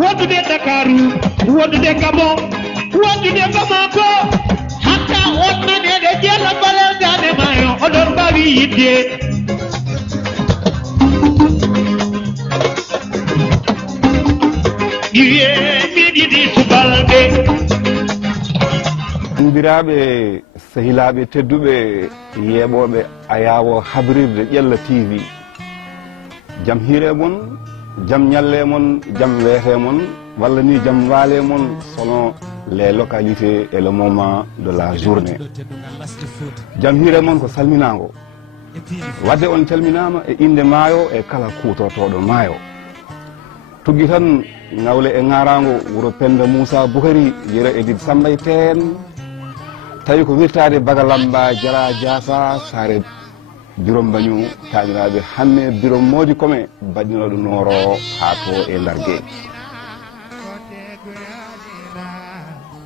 wondude Dakaru wondude Gabon wondude Bamako hatta wondude jella balal dane mayo odon bawi yidde yiɗiɗi subalɓe andiraɓe sehilaɓe tedduɓe yeɓoɓe ayawo habrirde ƴella TV jam hiire mon jam ñalle mon jam weete mon walla ni jam waale mon selon les localités et le moment de la journée jam hiire mon ko salminago wadde on calminama e inde maayo e kala kutortoɗo maayo tuggi tan ngawle e ngarago wuro Penda Moussa Boukari yera Edid Sambay Teen tawi ko wirtade Bagalamba Jara Diassa Sare Birom Bañu tañiraɓe hanne Birom Modi Kome baɗinoɗo Noro ha to e Largue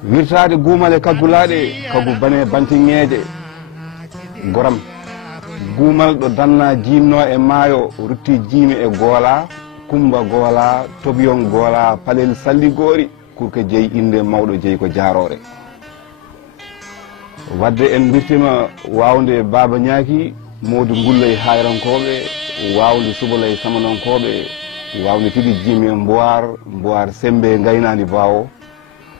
wirtade guumale kaggulaɗe kaggu bane bantiŋeje goram guumal ɗo danna jimno e maayo rutti jiimi e goola Kumba Goola Tobiyon Goola Palel Salligori kurke jeeyi inde mawɗo jeeyi ko Jaarore wadde en birtima wawde Baba Ñaaki Modou Ngullay hayrankoɓe wawde Subalay Samanankoɓe wawde tigi jimi e Mboir Sembe gaynani bawo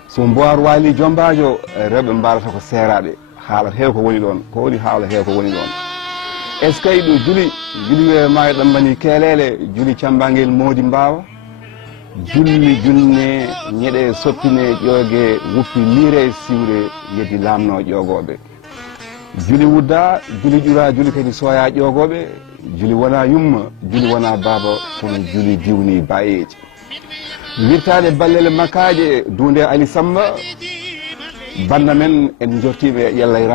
so Mboir waali jombajo rewɓe mbalata ko seeraɓe haalata heew ko woni ɗon ko woni haala heew ko woni ɗon est ce que ɗo juli maayo ɗambani keelele juli cambangel moodi mbawa julli junne ñeɗe soppine ƴoogue wuppi liire siwre yeddi laamno ƴoogoɓe juli wudda juli ƴura juli kadi soya ƴoogoɓe juli wona yumma juli wona baba kono juli diwni bayeji wirtade ballele makkaje dunde Ali Samba banda men en jortiɓe ƴellay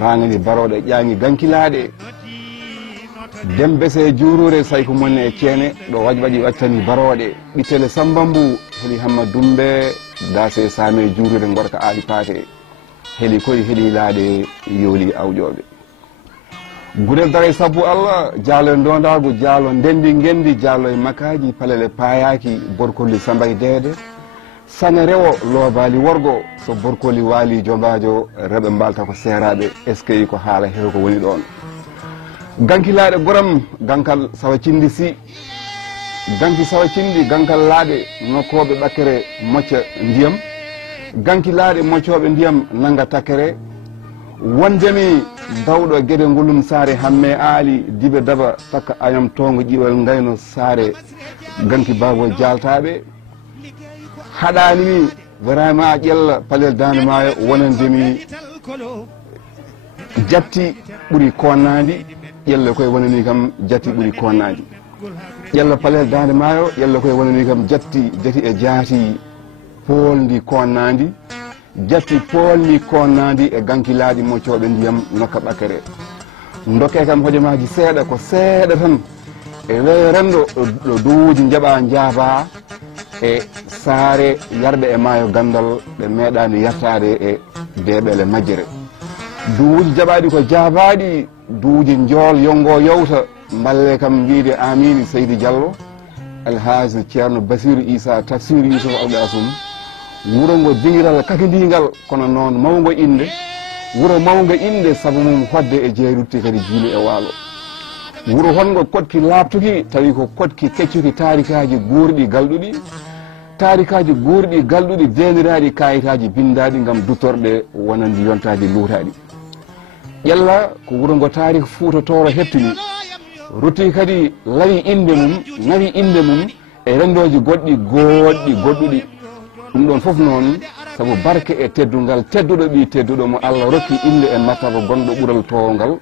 range baroɗe ƴaŋi gankilaɗe dembese jurure say ko monni e ceene ɗo waɗi wattani baroɗe ɓittele Sambambu heeli Hamma Dumbe dase same jurure gorka aali paate heeli koye heeli laaɗe yooli awƴoɓe gurel dara sabbu Allah jaalo e dondagu jaalo ndendi gendi jaalo e makkaji palele payaki borkolli Sambay Deede sana rewo loobali worgo so borkoli waali jombajo rewɓe mbalta ko seeraɓe est ce que ko haala heew ko woni ɗon gankilaɗe goram gankal sawa cindi si ganki sawa cindi gankal laaɗe nokkoɓe ɓakkere mocca ndiyam gankilaɗe moccoɓe ndiyam nanga takkere wondemi dawɗo gueɗe ngolum saare hamme aali diɓe daba takka ayam tongo ƴiwal gayno saare ganki babol jaltaɓe haɗanimi vraiment ƴella palel dande maayo wonandemi jatti ɓuuri konnadi ƴella koye wonani kam jatti ɓuuri konnadi ƴella palel dande maayo ƴella koye wonani kam jatti e jaati poldi konnadi jatti polni konnadi e gankilaɗi moccoɓe ndiyam nokka ɓakkere dokke kam hojomaji seeɗa ko seeɗa tan e weerenɗo ɗo duuji jaɓa jaaba e saare yarɓe e maayo gandal ɓe meeɗani yartade e deeɓele majjere duuji jaɓaɗi ko jaabaɗi duuji jool yongo yowta mballe kam wiide amini Seydi Diallo Alhaji Ceerno Basiru Isa Tafsir Yusuf Alɗasum wuro ngo dingiral kakidingal kono noon mawgo inde wuro mawgo inde saabu mum hodde e jeerutti kadi jiimi e waalo wuro hongo kotki laabtuki tawi ko kotki keccuki taarikaji guurɗi galɗuɗi taarikaji guurɗi galɗuɗi deeniraɗi kayitaji bindaɗi gam duttorɗe wonandi yontaji luutaɗi ƴella ko wuro ngo taarika fuutotoro hettini rutti kadi nawi inde mum e rendoji goɗɗi goɗɗuɗi ɗum ɗon foof noon saabu barke e teddungal tedduɗo ɓi tedduɗo mo Allah rokki inde e martaba gonɗo ɓuural towgal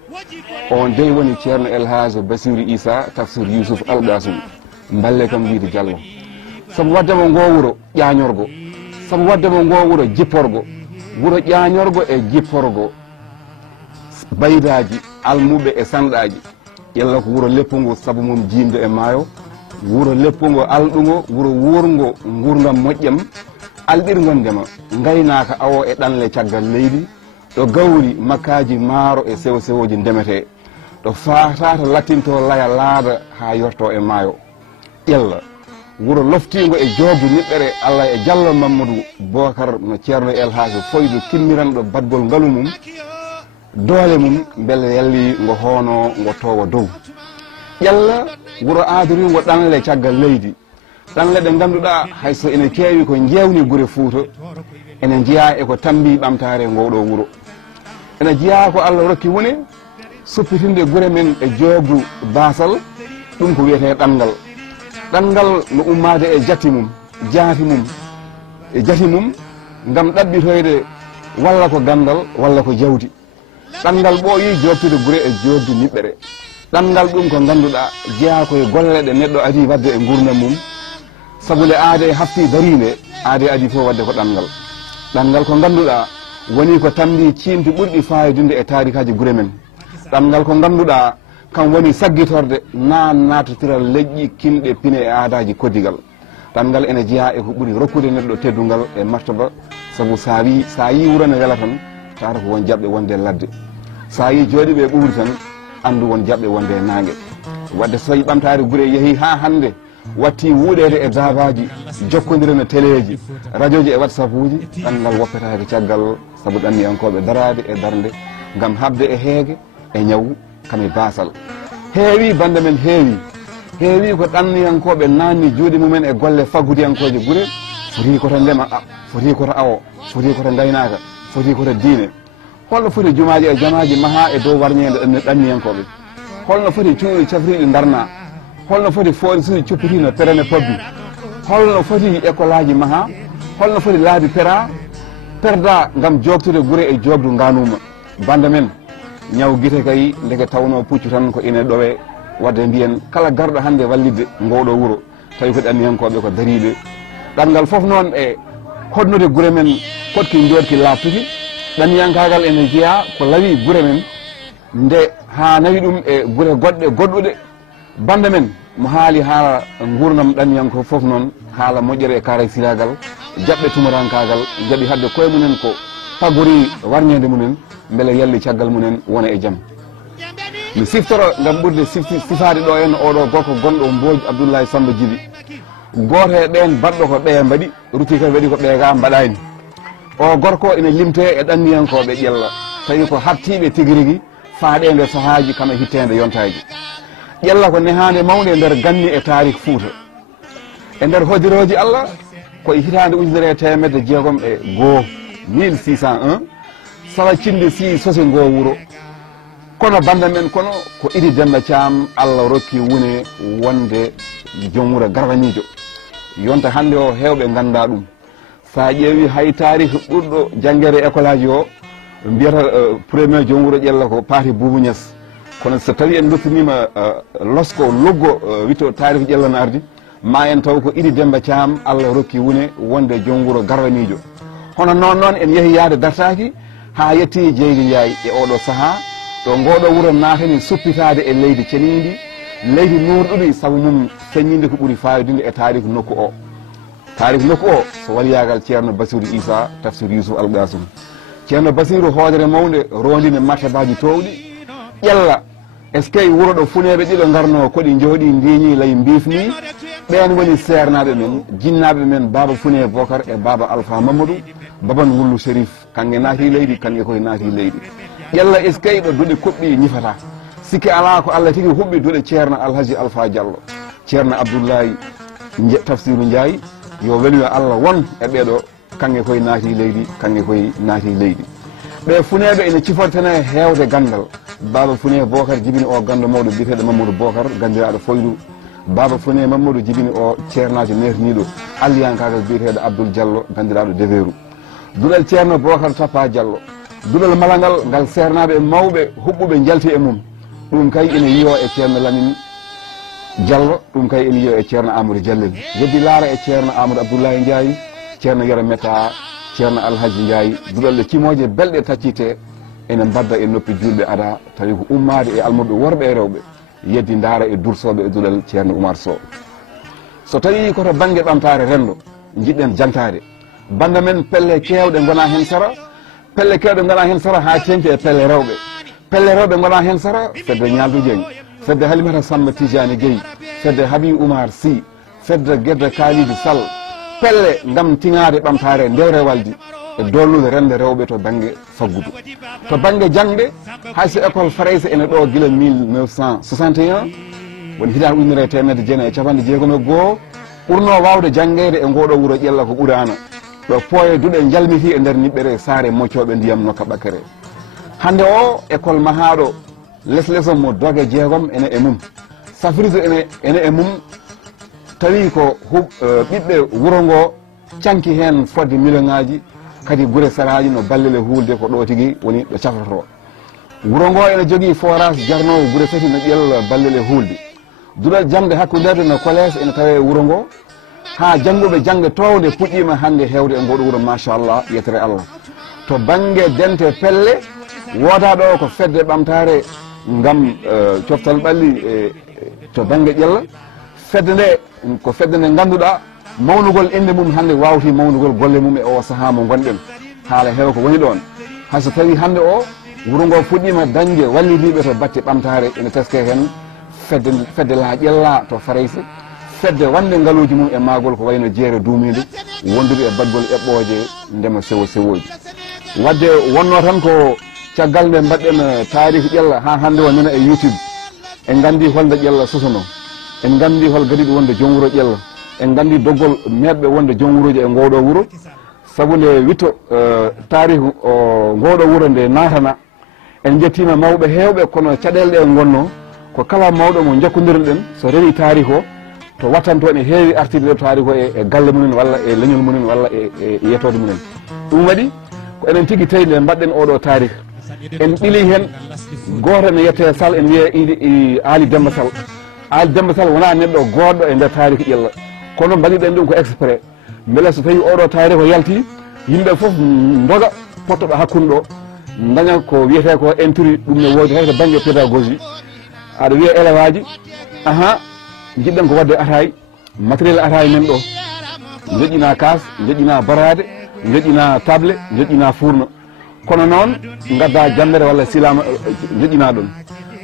on dey woni Ceerno Elhaji Basiru Isa Tafsir Yusuf Alɗasum mballe kam wiide Diallo saabu waddemo ngo wuro ƴañorgo saabu waddemo ngo wuro jipporgo wuro ƴañorgo e jipporgo baydaji almuɓe e sanɗaji ƴella ko wuro leppugo saabu mum jimde e maayo wuro leppugo alɗugo wuro wurgo gurdam moƴƴam alɗirgo ndema gaynaka awo e ɗanle caggal leydi ɗo gawri makkaji maaro e sewo sewoji ndemete ɗo fatata lattinto laya laada ha yorto e maayo ƴella wuro loftingo e joobdu niɓɓere Allah e Diallo Mamadou Bocar no ceerno El Hadji foydu timmiranɗo badgol ngalu mum doole mum beele yalli ngo hoono ngo towa dow ƴalla wuro aadori ngo ɗanle caggal leydi ɗanle ɗe ngannduɗaa hayso ene keewi ko jewni gure Fuuta ene jeeya eko tambi ɓamtare ngowɗo wuro ene jeeya ko Allah rokki woni suppitinde gure men e joobdu basal ɗum ko wiyete ɗanngal no ummade e jati mum jaati mum e jati mum ngam ɗaɓɓitoyde walla ko gandal walla ko jawdi ɗanngal ɓooyi jobtude gure e joobdu niɓɓere ɗanngal ɗum ko ngannduɗaa jeeya koye golle ɗe neɗɗo adi wadde e gurdam mum sabu nde aade hafti darinde aade adi fof wadde ko ɗanngal ko ngannduɗaa woni ko tambi ciinti ɓurɗi fayidinde e tarikaji gure men ɗanngal ko ngannduɗaa kam woni saggitorde natotiral leƴƴi kinɗe pine e aadaji koddigal ɗanngal ene jeeya eko ɓuri rokkude neɗɗo teddungal e martaba sabu sa yi wuro ne wela tan tawata ko won jaɓɓe wonde ladde sa yi jooɗiɓe ɓuuri tan andu won jaɓɓe wonde nangue wadde so tawi ɓamtare guure yeehi ha hande watti wuuɗede e dabaji jokkodire no téléji radio ji e whatsapp uji ɗanngal woppetake caggal saabu ɗanniyankoɓe darade e darde gam habde e heege e ñaw kame basal heewi bande men heewi ko ɗanniyankoɓe nanni juuɗe mumen e golle faggudiyankoje guure foti koto ndema foti koto awo foti koto gaynaka foti koto diine holno foti jumaji e jamaji maha e dow warñede ɗanniyankoɓe holno foti cuuɗi cafriɗi darna holno foti foorisuji cuppitino perene pobbi holno foti école aji maha holno foti laabi perda gam jobtude guure e jobdu ganuma bande men ñaw guite kay ndeke tawno puccu tan ko ine ɗowe wadde mbiyen kala garɗo hande wallidde ngowɗo wuuro tawi ko ɗanniyankoɓe ko dariɓe ɗanngal foof noon e hodnude guure men potki jodki labtuki ɗanniyankagal ene jeeya ko lawi guure men nde ha nawi ɗum e guure goɗɗuɗe bande men mo haali haala gurdam ɗanniyanko foof noon haala moƴƴere e kaara siragal jaɓɓe tumarankagal jaɓi hadde koye munen ko pagori warñede munen beele yalli caggal munen wona e jaam mi siftoro gam ɓurde sifade ɗo en oɗo gorko gonɗo Mbodj Abdoulaye Samba Djiby goto e ɓen baɗɗo ko ɓeye mbaɗi rutti kadi waɗi ko ɓeega mbaɗani o gorko ene limte e ɗanniyankoɓe ƴella tawi ko hattiɓe tigui rigui faaɗe nder sahaji kama hittede yontaji ƴella ko nehande mawde nder ganni e tarik Fouta e nder hodiroji Allah ko hitande ujunere e temedde jeegom e goho 1601 sawa cinde si sose ngo wuuro kono banda men kono ko Idi Demba Thiam Allah rokki wone wonde joom wuuro garwanijo yonta hande o hewɓe ganda ɗum sa ƴeewi hay tarih ɓurɗo janguere école aji o mbiyata premier joom wuuro ƴella ko Paati Boubou Niass kono so tawi en dottinima losko loggo wito tarih ƴella no ardi ma en taw ko Idi Demba Thiam Allah rokki wone wonde joom wuuro garwanijo hono noon en yeehi yaade dartaki ha yetti Jeydi Ndiaye e oɗo saaha ɗo ngoɗo wuuro natani suppitade e leydi cenidi leydi nurɗuɗi saabu mum feññinde ko ɓuuri fayidinde e taarih nokku o so waliyagal ceerno Bassirou Issa tafsir Yousuf Algasum ceerno Bassirou hoodere mawde rondine martabaji towɗi ƴella est ce que wuuro ɗo funeɓe ɗiɗo garno koɗi jooɗi ndiñi lay mbifni ɓen woni sernaɓe men jinnaɓe men baba Fune Bocar e baba Alpha Mamadou baban Wullu Sérif kanŋe naati leydi kanŋe koye naati leydi ƴella est ce que ɗo duuɗe kuɓɓi ñifata sikki ala ko Allah tigi huɓɓi duuɗe ceerno Alhaji Alpha Diallo ceerno Abdoulaye Tafsirou Ndiaye yo welio Allah won e ɓeɗo kanŋe koye naati leydi kanŋe koye naati leydi ɓe funeɓe ene cifortene hewde gandal baba Fune Bocar jibini o gando mawɗo biyeteɗo Mamadou Bocar gandiraɗo foydu baba Fune Mamadou jibini o ceernajo nerniɗo alliyankagal biyeteɗo Abdoul Diallo gandiraɗo Deveru duɗal ceerno Bocar Tappa Diallo duɗal mala ngal sernaɓe mawɓe huɓɓuɓe jalti e mum ɗum kay ene yiyo e ceerno Lamine Diallo ɗum kay ene yiyo e ceerno Amadou Diallel heddi laara e ceerno Amadou Abdoulaye Ndiaye ceerno Yero Metta ceerno Alhaji Ndiaye duɗalle cimoje belɗe taccite ene mbadda e noppi julɓe ada tawi ko ummade e almuɓe worɓe e rewɓe yeddi daara e dursoɓe e duɗal ceerno Oumar Sow so tawi koto banggue ɓamtare rendo jiɗɗen jantade banda men pelle kewɗe gona hen sara pelle kewɗe gona hen sara ha tenki e pelle rewɓe gona hen sara fedde Ñaldu Dieng fedde Halimata Samba Tijani Gueye fedde Habib Oumar Sy fedde guedde kaalidi Sall pelle ngam tiŋaade ɓamtare ndewre waldi e dolnude rende rewɓe to banggue faggudu to banggue jangde hayso école Frayse ene ɗo guila 1961 woni hitande ujunere temedde jeenayi e capanɗe jeegom e goho ɓurno wawde janggede e ngoɗo wuuro ƴella ko ɓurana ɗo pooye duɗe jalmiti e nder niɓɓere saare moccoɓe ndiyam nokka ɓakkere hande o école mahaɗo leslesom mo dogue jeegom ene e mum safriso ene e mum tawi ko ɓiɓɓe wuuro ngo canki hen fodde million ngaji kadi guure saraji no ballele hulde ko ɗo tigui woni ɗo cafroto wuuro ngo ene jogui forage jarnowo guure tati no ƴella ballele hulde duɗal jamde hakkuderde no collège ene tawe wuuro ngo ha jangguɓe jangde towde puɗɗima hande hewde e ngoɗo wuuro machallah yetere Allah to banggue dente pelle woda ɗo ko fedde ɓamtare ngam coftal ɓalli to banggue ƴella fedde nde ko fedde nde ganduɗa mawnugol inde mum hande wawti mawnugol golle mum e o saaha mo gonɗen haala heewa ko woni ɗon hayso tawi hande o wuuro ngo fuɗɗima dañde wallitiɓe to batte ɓamtare ene teske hen fedde la ƴella to Frayse fedde wande ngaluji mum e magol ko wayno jeere duumide wondude e badgol eɓɓoje ndema sewo sewoji wadde wonno tan ko caggal nde mbaɗɗen tarihu ƴella ha hande o nana e YouTube en gandi holde ƴella sosono en gandi hol gadiɗo wonde joom wuuro ƴella en gandi doggol meɓɓe wonde joom wuuroji e ngoɗo wuuro saabu nde witto tarihu o ngoɗo wuuro nde natana en jettima mawɓe hewɓe kono caɗele ɗe gonno ko kala mawɗo mo jokkodirɗen so rewi tarihu o to wattanto ene heewi artide ɗo tarihu o e galle mumen walla e leñol mumen walla e yettode mumen ɗum waɗi ko enen tigui tawi nde mbaɗɗen oɗo tarih en ɓiili hen goto ne yette Sall en wiye Ali Demba Sall Ali Demba Sall wona neɗɗo goɗɗo e nder tarihu ƴella kono mbaɗiɗen ɗum ko exprès beele so tawi oɗo tarihu o yalti yimɓe foof doga pottoɗo hakkude ɗo daña ko wiyete ko inturi ɗum ne woodi hayto banggue pédagogie aɗa wiya élève aji jiɗɗen ko wadde ataye matériel ataye men ɗo joƴƴina kas joƴƴina barade joƴƴina table joƴƴina fourno kono noon gadda jambere walla silama joƴƴina ɗum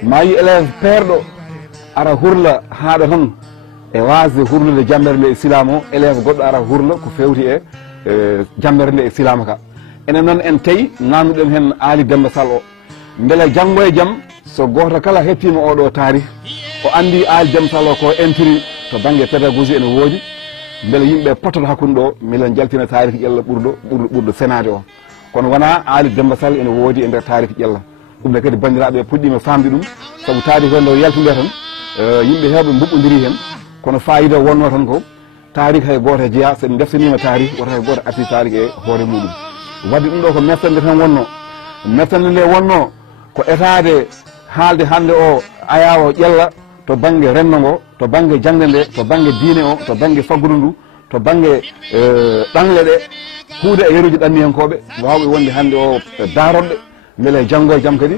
ma yi élève peerɗo ara hurla haaɗo tan e wasde hurlude jambere nde e silama o élève goɗɗo ara hurla ko fewti e jambere nde e silama ka enen noon en tawi nannuɗen hen Ali Demba Sall o beele janggo e jaam so goto kala hettima oɗo taarih o andi Ali Demba Sall o ko intri to banggue pédagogie ene woodi beele yimɓe pottoto hakkude ɗo milen jaltina taarih ƴella ɓurɗo senade o kono wona Ali Demba Sall ene woodi e nder taarih ƴella ɗumne kadi bandiraɓe puɗɗima famde ɗum saabu taarih o nde yaltinde tan yimɓe hewɓe mbuɓɓodiri hen kono fayida wonno tan ko taarih hay goto e jeeya sen deftanima taarih woto hay goto arti taarih e hoore muɗum wadde ɗum ɗo ko mettande tan wonno mettande nde wonno ko etade haalde hande o ayawo ƴella to banggue renno ngo to banggue jangde nde to banggue diine o to banggue faggudu ndu to banggue ɗanle ɗe huude e yeruji ɗanniyankoɓe wawɓe wonde hande o daroɗɗe beele janggo e jaam kadi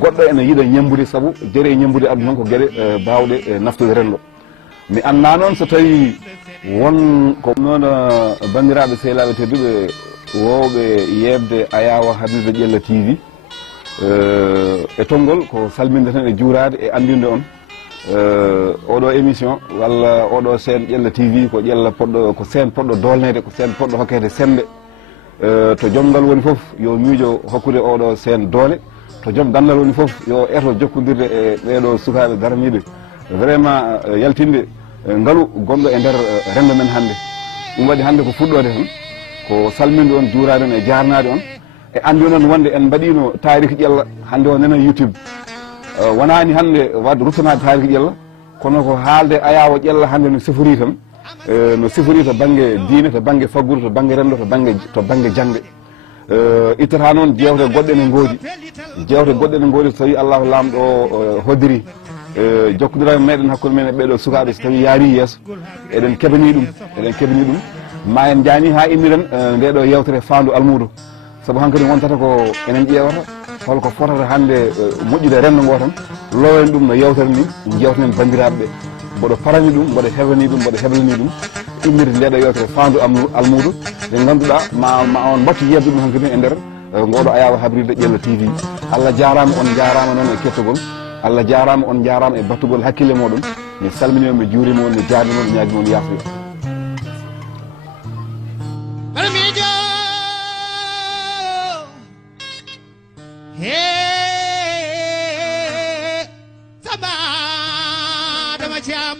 goɗɗo ene yiiɗa ñambude saabu jeere e ñambude aduna noon ko gueɗe bawɗe naftude renɗo mi anda noon so tawi won ko noon bandiraɓe sehilaɓe tedduɓe wowɓe yebde ayawa habiba ƴella TV e tongol ko salminde tan e juurade e andinde on oɗo émission walla oɗo chaîne ƴella TV ko ƴella poɗɗo ko chaîne poɗɗo dolnede ko chaîne poɗɗo hokkede sembe to joom ngal woni foof yo miijo hokkude oɗo chaîne doole to joom gandal woni foof yo eto jokkodirde e ɓeɗo sukaɓe daraniɓe vraiment yaltinde ngaalu gonɗo e nder rendo men hannde ɗum waɗi hannde ko fuɗɗode tan ko salminde on juurade on e jarnade on e andi noon wonde en mbaɗino tarih ƴella hannde o nana YouTube wonani hannde wadde ruttanade tarih ƴella kono ko haalde ayawo ƴella hannde no sifori tan no sifori to banggue diine to banggue faggudu to banggue rendo to banggue jangde ittata noon jewte goɗɗe ne goodi jewte goɗɗe ne goodi so tawi allahu lamɗo o hoddiri jokkodiraɓe meɗen hakkude men e ɓeɗo sukaɓe so tawi yaari yeeso eɗen keɓani ɗum ma en jaani ha immiren ndeɗo yewtere faandu almudo saabu hankkadi wontata ko enen ƴeewata holko fotata hannde moƴƴude rendo ngo tan lowen ɗum no yewtere ni jewtenen bandiraɓe ɓe mboɗo parani ɗum mboɗo heɓani ɗum mboɗo heblani ɗum immirde ndeɗo yewtere faandu almudo nde ganduɗa ma on battu yebde ɗum hankkadi e nder ngoɗo ayawa habrirde ƴella TV Allah jarama on jarama noon e kettogol Allah jarama on jarama e battugol hakkille moɗon mi salmini on mi juurima on mi jaarnima on mi ñaagima on yaafuya Barmijo Hey Samba dama ci am